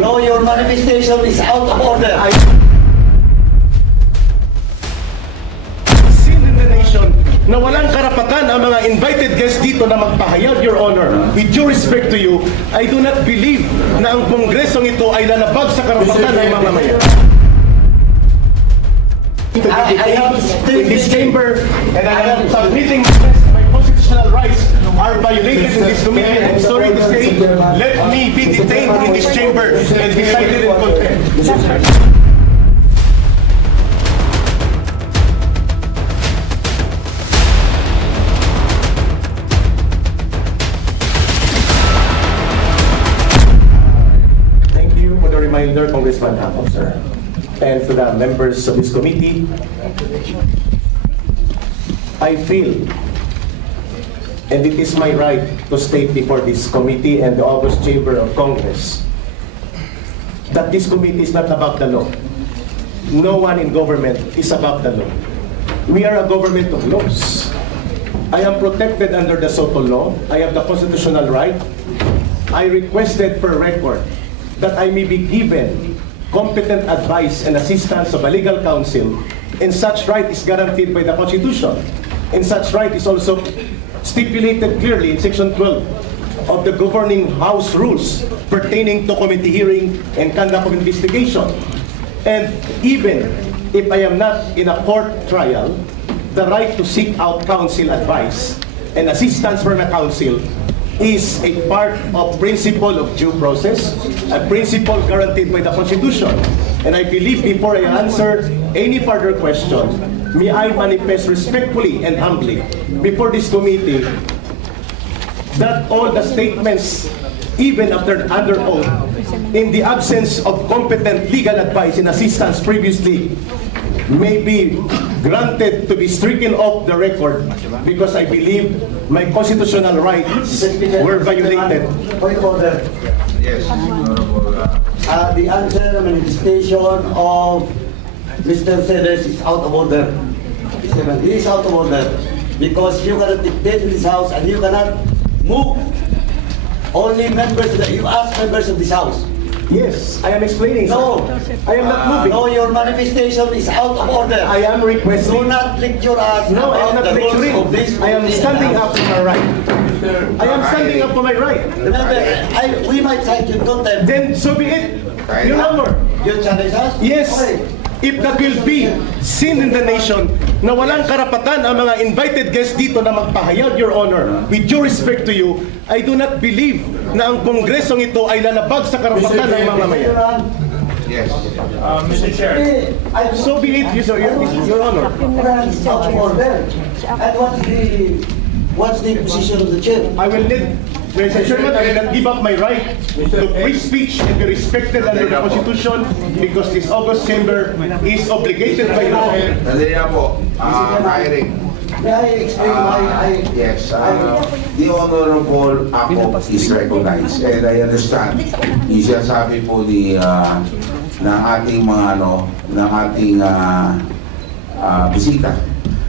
No, your manifestation is out of order. Seen in the nation na walang karapatan ang mga invited guests dito na magpahayag, Your Honor. With due respect to you, I do not believe na ang kongresong ito ay lalabag sa karapatan ng mga mamayan. I am In this chamber, and I am submitting my constitutional rights are violated in this committee. I'm sorry to say, let me be detained in this chamber and be cited in contempt. Thank you for the reminder, Congressman Campos, sir. And to the members of this committee, I feel, and it is my right to state before this committee and the August Chamber of Congress, that this committee is not above the law. No one in government is above the law. We are a government of laws. I am protected under the SOTO law. I have the constitutional right. I requested per record that I may be given competent advice and assistance of a legal counsel, and such right is guaranteed by the Constitution. And such right is also stipulated clearly in Section 12 of the Governing House Rules pertaining to committee hearing and conduct of investigation. And even if I am not in a court trial, the right to seek out counsel advice and assistance from a counsel is a part of principle of due process, a principle guaranteed by the Constitution. And I believe before I answer any further question, may I manifest respectfully and humbly before this committee that all the statements, even after under oath, in the absence of competent legal advice and assistance previously, may be granted to be stricken off the record because I believe my constitutional rights were violated. Point of order. Yes, Honorable. The answer manifestation of Mr. Cedres is out of order. He is out of order because you cannot dictate in this house and you cannot move. Only members that you ask members of this house. Yes, I am explaining. No, I am not moving. no, your manifestation is out of order. I am Do requesting. not lecture us No, I am about not the rules lecturing. of this. I am standing up for my right. I am standing up for my right. Remember, we might cite you in contempt. Then so be it, Your Honor. You challenge us? Yes, Okay. if that will be seen in the nation na walang karapatan ang mga invited guests dito na magpahayag, Your Honor, with due respect to you, I do not believe na ang kongresong ito ay lalabag sa karapatan ng mga mamayan. Yes. Mr. Chair. So be it, Your Honor. It's out of order. And what's the position of the chair? I will let, Mr. Chairman, I will not give up my right to free speech and be respected under the Constitution because this August Chamber is obligated by law. Dali na po. Hiring. May I explain why Yes. The Honorable Ako is recognized and I understand. Yung sinasabi po ng ating mga ng ating bisita.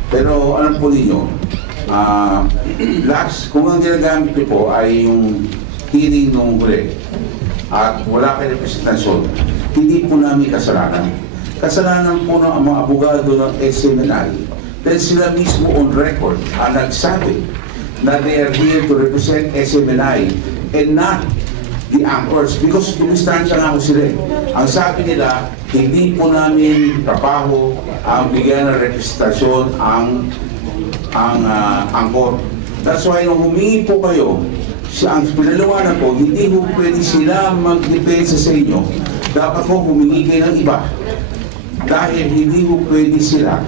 Pero alam po ninyo, kung ang ginagamit niyo po ay yung hearing nung huli at wala kayong representasyon, hindi po namin kasalanan. Kasalanan po ng mga abogado ng Smni dahil sila mismo on record ang nagsabi na they are here to represent Smni and not the anchors because dumistansya nga ako sila. Ang sabi nila, hindi po namin trabaho ang bigyan ng representasyon ang angkor. That's why nung humingi po kayo, ang pinalawanan po, hindi po pwede sila mag-depensa sa inyo. Dapat po humingi kayo ng iba. Dahil hindi po pwede sila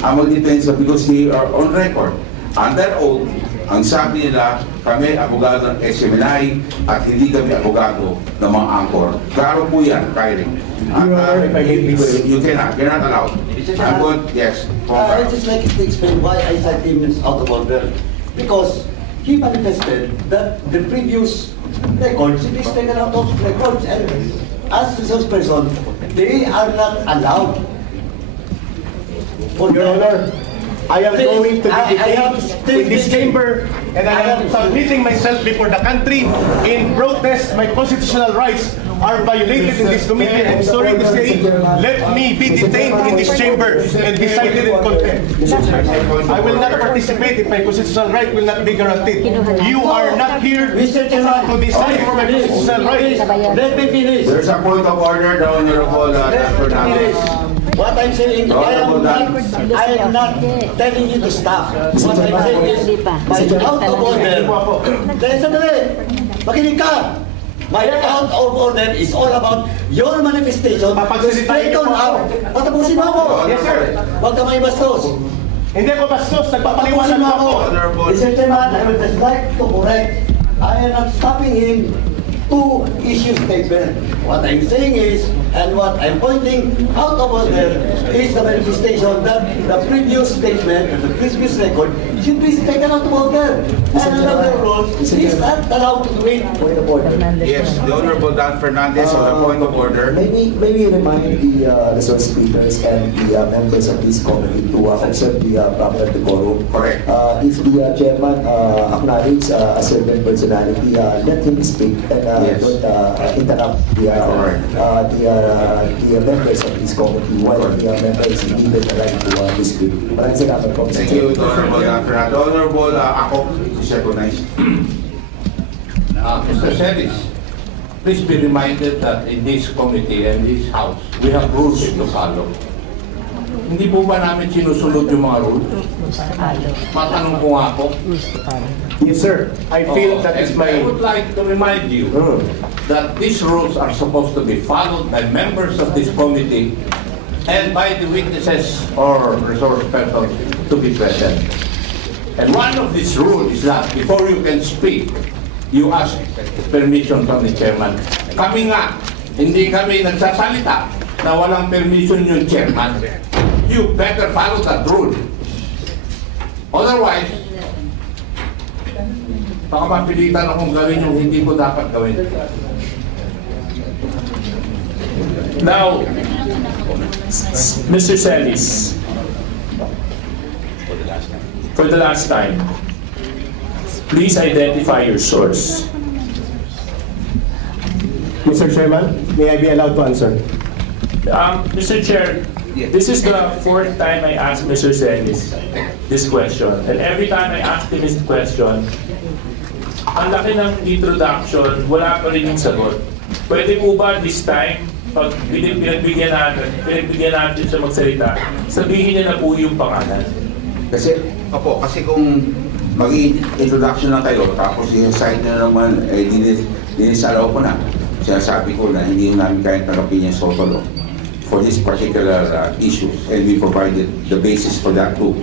mag-depensa because they are on record. Under oath, ang sabi nila, kami abogado ng Smni at hindi kami abogado ng mga angkor. Klaro po yan, Kyrie. You cannot, you're not allowed. I'm good, yes. I just like to explain why I cite him as out of order. Because he manifested that the previous records, it is taken out of records, and as resource person, they are not allowed. Your Honor, I am going to be detained in this chamber and I am submitting myself before the country in protest my constitutional rights are violated in this committee, I'm sorry to say, let me be detained in this chamber and decided in contempt. I will not participate if my constitutional right will not be guaranteed. You are not here Mr. Chairman, to decide for my constitutional right. let me finish. There's a point of order, the Honorable Let me Fernandez. finish. What I'm saying, I am not telling you to stop. What I'm saying is, my out of order. Dahil sandali, makinig ka. My out of order is all about your manifestation to straighten out. Patapusin mo ako. Yes, sir. Huwag ka may bastos. Hindi ako bastos, nagpapaliwanag Patapusin mo ako. ako. Mr. Chairman, I would just like to correct. I am not stopping him to issue statement. What I'm saying is, and what I'm pointing out of order is the manifestation that the previous statement and the previous record should be taken out of order. And another rule is not allowed to do it. Point of order. Yes, the Honorable Dan Fernandez on the point of order. Maybe remind the resource speakers and the members of this committee to observe the proper decorum. Correct. If the chairman acknowledge a certain personality, let him speak and Yes. don't interrupt the members of this committee while the member is given the right to speak. Maraming salamat po. Mr. Thank you, Chair. the Honorable Dan Fernandez. The Honorable Ako is recognized. Mr. Seris, please be reminded that in this committee and this house, we have rules to follow. Hindi po ba namin sinusunod yung mga rules? Matanong ko nga ako. Yes, sir. I feel that is And my... I would like to remind you that these rules are supposed to be followed by members of this committee and by the witnesses or resource persons to be present. And one of these rules is that before you can speak, you ask permission from the chairman. Kami nga, hindi kami nagsasalita na walang permission yung chairman. You better follow that rule. Otherwise, baka mapilitan akong gawin yung hindi ko dapat gawin. Now, Mr. Celis, for the last time, please identify your source. Mr. Chairman, may I be allowed to answer? Mr. Chair, this is the fourth time I ask Mr. Celis this question. And every time I ask him this question, ang laki ng introduction, wala pa rin yung sagot. Pwede po ba this time, pag pinagbigyan natin siya magsalita, sabihin niya na po yung pangalan? Kasi kung mag-introduction lang kayo, tapos i-cite na naman, dinisalaw ko na. Sinasabi ko na hindi namin kayang tanggapin yung social law for this particular issue. And we provided the basis for that too.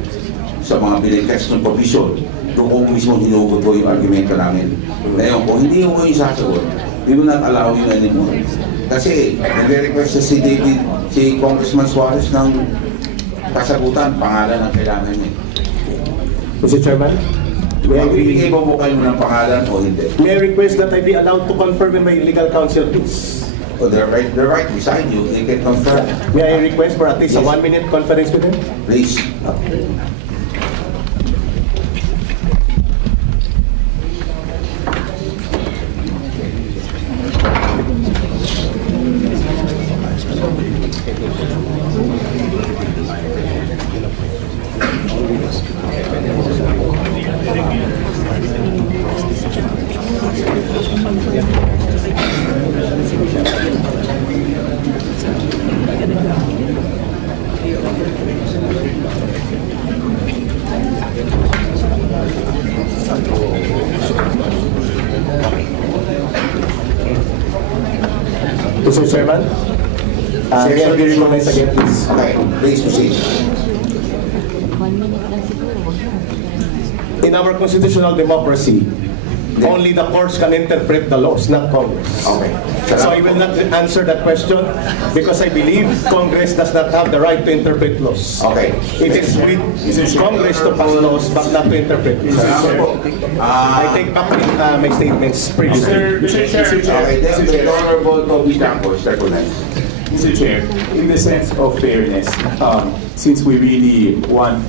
Sa mga bilang-text ng provision, doon kung mismo hinugot ko yung argumento namin. Ngayon, kung hindi ko yung sasagot, we will not allow you anymore. Kasi, nag-request si Congressman Suarez ng kasagutan, pangalan ang kailangan niya. Mr. Chairman, may I, Magbibigay po kayo ng pangalan o hindi? may I request that I be allowed to confirm with my legal counsel, please? O they're right beside you, they can confirm. May I request for at least a Yes. 1-minute conference with him? Please. Mr. Chairman, may I be recognized again, please? Okay, please proceed. 1 minute lang siguro. In our constitutional democracy, only the courts can interpret the laws, not Congress. Okay. So I will not answer that question because I believe Congress does not have the right to interpret laws. Okay. It is with Congress to pass laws but not to interpret. Salamat po. I take back my statements previously. Mr. Chair, Okay, then the Honorable Toby Tanco is recognized. Mr. Chair, in the sense of fairness, since we really want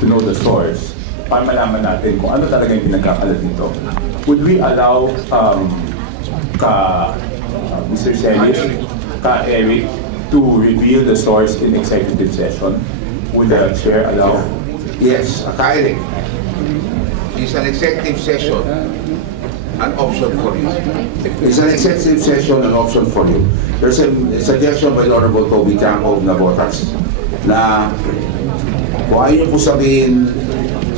to know the source, para malaman natin kung ano talaga yung pinagkakalat nito, would we allow Mr. Celis, Eric, to reveal the source in executive session. Would the chair allow? Yes, Eric, is an executive session an option for you? Is an executive session an option for you? There's a suggestion by the Honorable Toby Chanco na botas na kung ayaw niyo po sabihin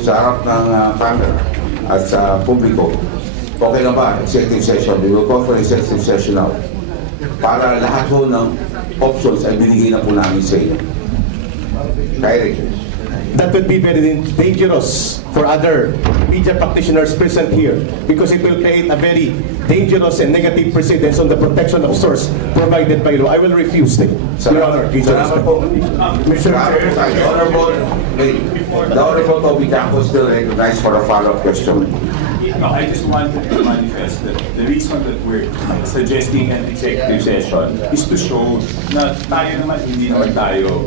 sa harap ng camera at sa publiko, okay na ba, executive session? We will call for executive session now. Para lahat po ng options ay binigay na po namin sa inyo. Eric. That would be very dangerous for other media practitioners present here because it will create a very dangerous and negative precedence on the protection of source provided by law. I will refuse it. Your Honor, Salamat po. Mr. Chair, The Honorable Toby Chanco is still recognized for a follow-up question. I just wanted to manifest that the reason that we're suggesting an executive session is to show na tayo naman, hindi naman tayo,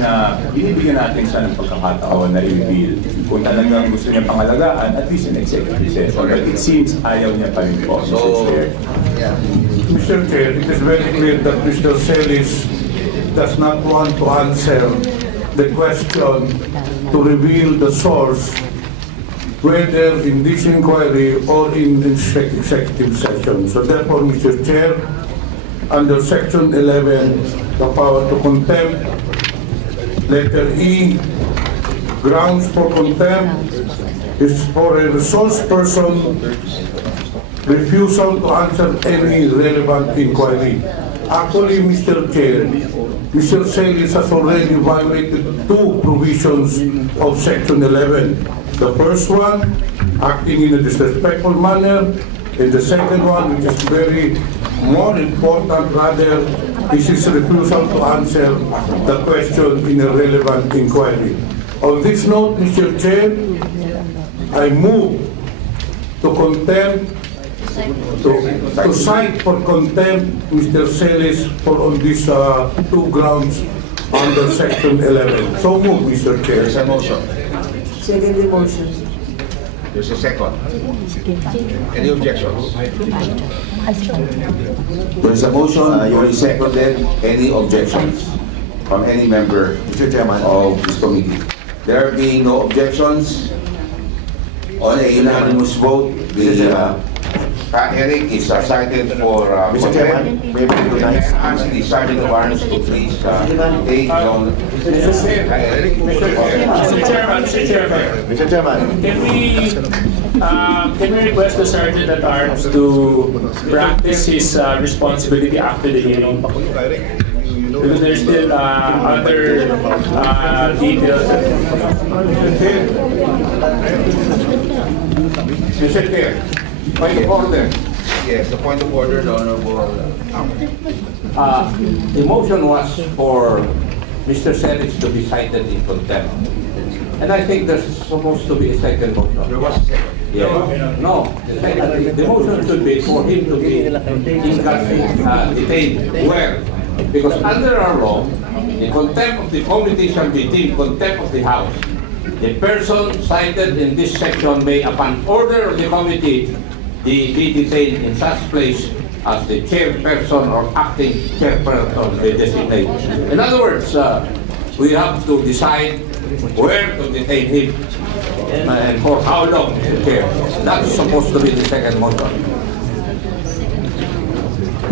na binibigyan natin siya ng pagkakataon na i-reveal. Kung talagang gusto niya pangalagaan, at least an executive session. But it seems ayaw niya pa rin po, Mr. Chair. Mr. Chair, it is very clear that Mr. Celis does not want to answer the question to reveal the source, whether in this inquiry or in executive session. So therefore, Mr. Chair, under Section 11, the power to contempt, letter E, grounds for contempt is for a resource person refusal to answer any relevant inquiry. Actually, Mr. Chair, Mr. Celis has already violated two provisions of Section 11. The first one, acting in a disrespectful manner, and the second one, which is very more important rather, is his refusal to answer the question in a relevant inquiry. On this note, Mr. Chair, I move to contempt, to cite for contempt Mr. Celis for on these two grounds under Section 11. So move, Mr. Chair. There's a motion. Second the motion. There's a second. Any objections? There's a motion, duly seconded. Any objections from any member of this committee? There being no objections, on a unanimous vote, the Eric is cited for Mr. Chairman, may I recognize? ask the Sergeant of Arms to please take on. Mr. Chairman, Mr. Chairman. can we request the Sergeant at Arms to practice his responsibility after the hearing? Because there's still other details. Mr. Chair, point of order. Yes, the point of order, the Honorable. The motion was for Mr. Celis to be cited in contempt. And I think there's supposed to be a second motion. There was a second. Yeah. No, the motion should be for him to be detained. Where? Because under our law, the contempt of the committee shall be deemed contempt of the House. The person cited in this section may, upon order of the committee, be detained in such place as the chairperson or acting chairperson may designate. In other words, we have to decide where to detain him and for how long, Mr. Chair. That's supposed to be the second motion.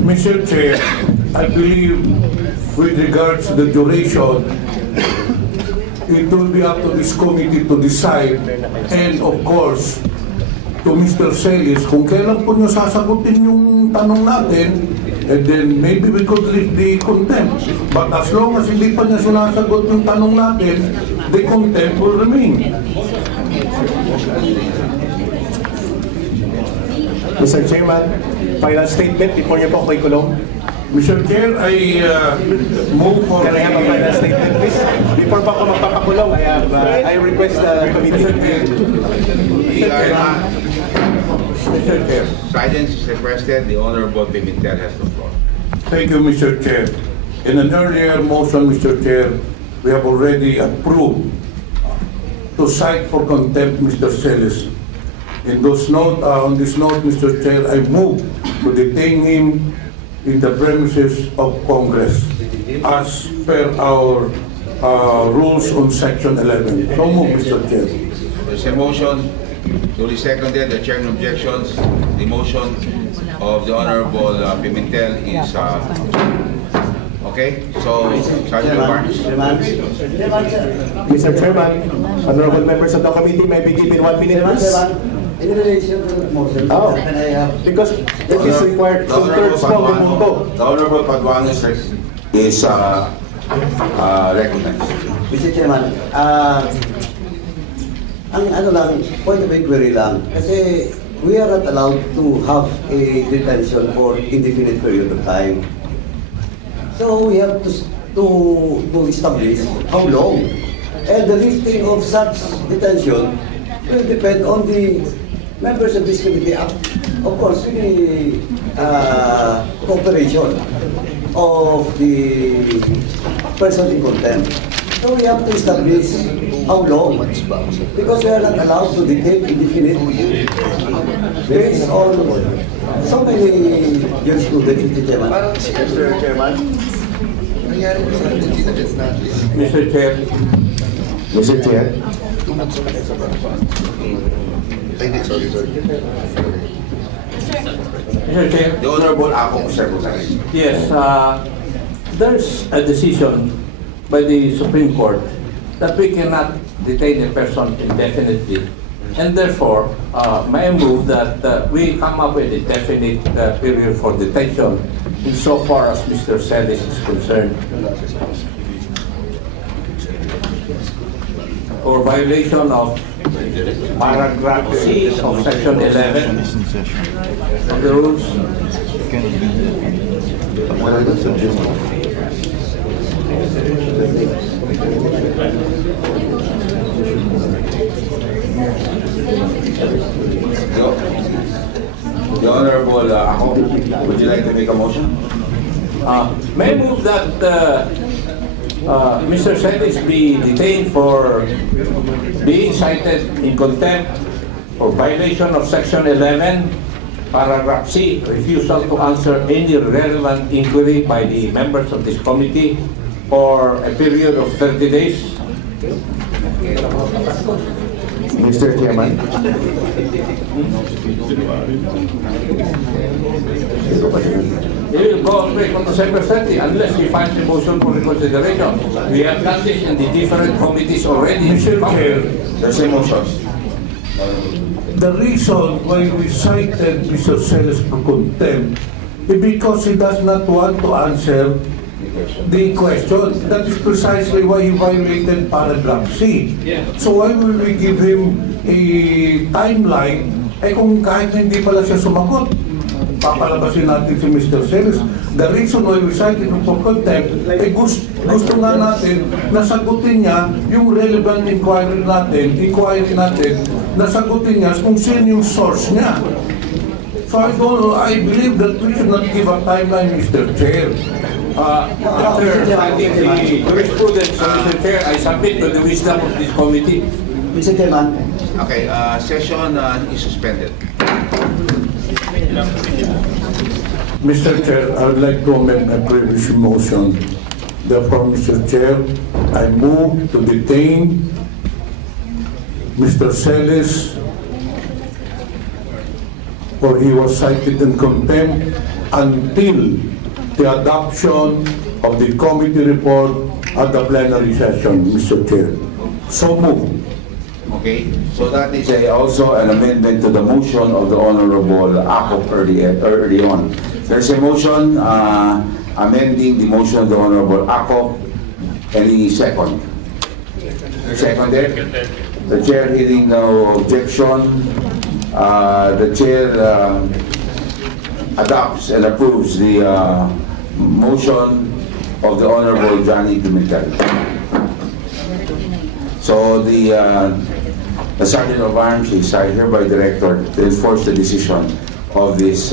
Mr. Chair, I believe with regards to the duration, it will be up to this committee to decide, and of course, to Mr. Celis, kung kailan po niyo sasagutin yung tanong natin, and then maybe we could leave the contempt. But as long as hindi pa niya sinasagot yung tanong natin, the contempt will remain. Mr. Chairman, final statement before niyo po ako'y kulong. Mr. Chair, I move for Can I have a final statement, please? Before pa ako magpapakulong, I request the committee. Mr. Chair. Silence is requested. The Honorable Pimentel has the floor. Thank you, Mr. Chair. In an earlier motion, Mr. Chair, we have already approved to cite for contempt Mr. Celis. On this note, Mr. Chair, I move to detain him in the premises of Congress as per our rules on Section 11. So move, Mr. Chair. There's a motion, duly seconded, the chair no objections. The motion of the Honorable Pimentel is, okay? So, Sergeant Barnes. Mr. Chairman, honorable members of the committee, may be given 1 minute, please. In relation to the motion, Oh. can I have... Because it is required The Honorable two-thirds vote to vote. The Honorable Paduano is recognized. Mr. Chairman, ang ano lang, point of inquiry lang, kasi we are not allowed to have a detention for indefinite period of time. So we have to establish how long. And the lifting of such detention will depend on the members of this committee. Of course, with the cooperation of the person in contempt. So we have to establish how long, because we are not allowed to detain indefinitely based on so many jurisprudence, Mr. Chairman. Mr. Chairman. Mr. Chair, Mr. Chair. Mr. Chair, The Honorable Ako Secretary. yes, there's a decision by the Supreme Court that we cannot detain a person indefinitely. And therefore, may I move that we come up with a definite period for detention insofar as Mr. Celis is concerned. Or violation of paragraph C of section 11 of the rules. The Honorable Ako, would you like to make a motion? May I move that Mr. Celis be detained for being cited in contempt for violation of section 11, paragraph C, refusal to answer any relevant inquiry by the members of this committee for a period of 30 days. Mr. Chairman. He will go straight on December 30 unless he finds a motion for reconsideration. We have done this in the different committees already. Mr. Chair, There's a motion. the reason why we cited Mr. Celis for contempt is because he does not want to answer the question. That is precisely why he violated paragraph C. So why will we give him a timeline? Eh kung kahit hindi pala siya sumagot, papalabasin natin si Mr. Celis. The reason why we cited him for contempt, eh gusto nga natin nasagutin niya yung relevant inquiry natin, nasagutin niya kung sino yung source niya. So I believe that we should not give a timeline, Mr. Chair. After finding the jurisprudence of Mr. Chair, I submit to the wisdom of this committee. Mr. Chairman, Okay, session is suspended. Mr. Chair, I would like to amend my previous motion. Therefore, Mr. Chair, I move to detain Mr. Celis for he was cited in contempt until the adoption of the committee report at the plenary session, Mr. Chair. So move. Okay, so that is also an amendment to the motion of the Honorable Ako early on. There's a motion amending the motion of the Honorable Ako. Any second? Seconded? The chair hearing no objection. The chair adopts and approves the motion of the Honorable Johnny Pimentel. So the Sergeant of Arms is hereby directed to enforce the decision of this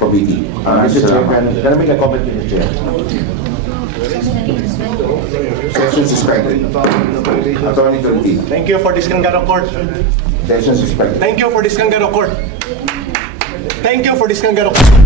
committee. Mr. Chair, can I make a comment, Mr. Chair? Session suspended. Attorney Tolentino. Thank you for this kangaroo court. Session suspended. Thank you for this kangaroo court. Thank you for this kangaroo court.